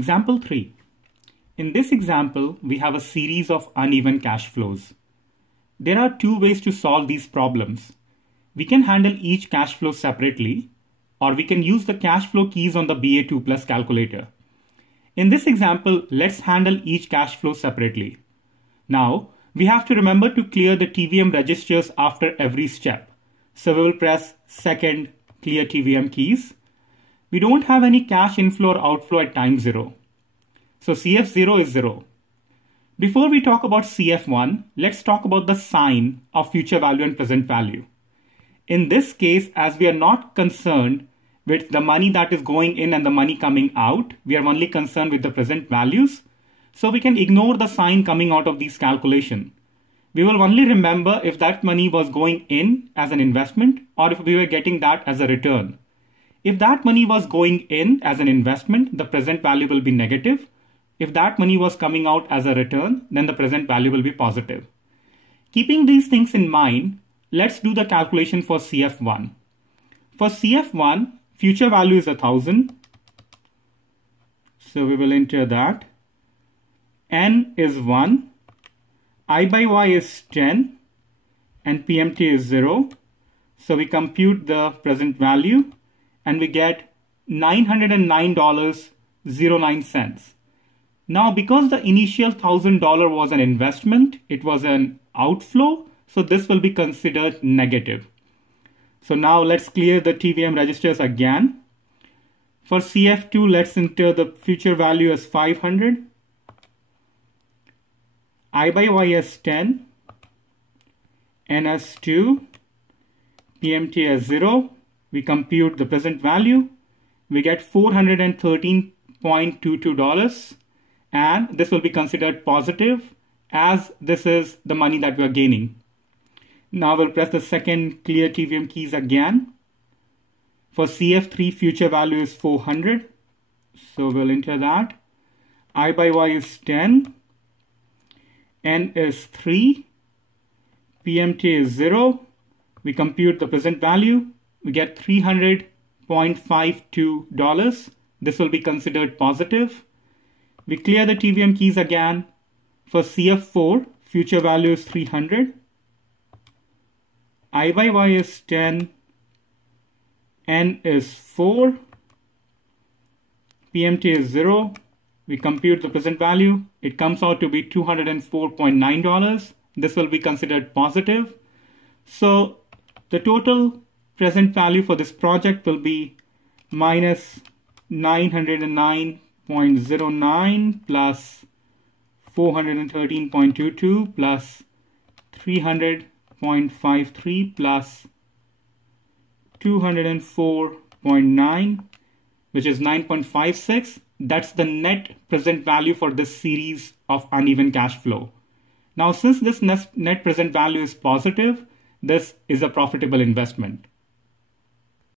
Example 3. In this example, we have a series of uneven cash flows. There are two ways to solve these problems. We can handle each cash flow separately, or we can use the cash flow keys on the BA2 Plus calculator. In this example, let's handle each cash flow separately. Now, we have to remember to clear the TVM registers after every step. So we will press second clear TVM keys. We don't have any cash inflow or outflow at time 0. So CF0 is 0. Before we talk about CF1, let's talk about the sign of future value and present value. In this case, as we are not concerned with the money that is going in and the money coming out, we are only concerned with the present values. So we can ignore the sign coming out of these calculations. We will only remember if that money was going in as an investment or if we were getting that as a return. If that money was going in as an investment, the present value will be negative. If that money was coming out as a return, then the present value will be positive. Keeping these things in mind, let's do the calculation for CF1. For CF1, future value is 1,000. So we will enter that. N is 1. I by Y is 10. And PMT is 0. So we compute the present value and we get $909.09. Now, because the initial $1,000 was an investment, it was an outflow, so this will be considered negative. So now let's clear the TVM registers again. For CF2, let's enter the future value as 500. I by Y as 10. N as 2. PMT as 0. We compute the present value. We get $413.22. And this will be considered positive as this is the money that we are gaining. Now we'll press the second clear TVM keys again. For CF3, future value is 400. So we'll enter that. I by Y is 10. N is 3. PMT is 0. We compute the present value. We get $300.52. This will be considered positive. We clear the TVM keys again. For CF4, future value is 300. I by Y is 10. N is 4. PMT is 0. We compute the present value. It comes out to be $204.9. This will be considered positive. So the total present value for this project will be minus 909.09 plus 413.22 plus 300.53 plus 204.9, which is 9.56. That's the net present value for this series of uneven cash flow. Now, since this net present value is positive, this is a profitable investment.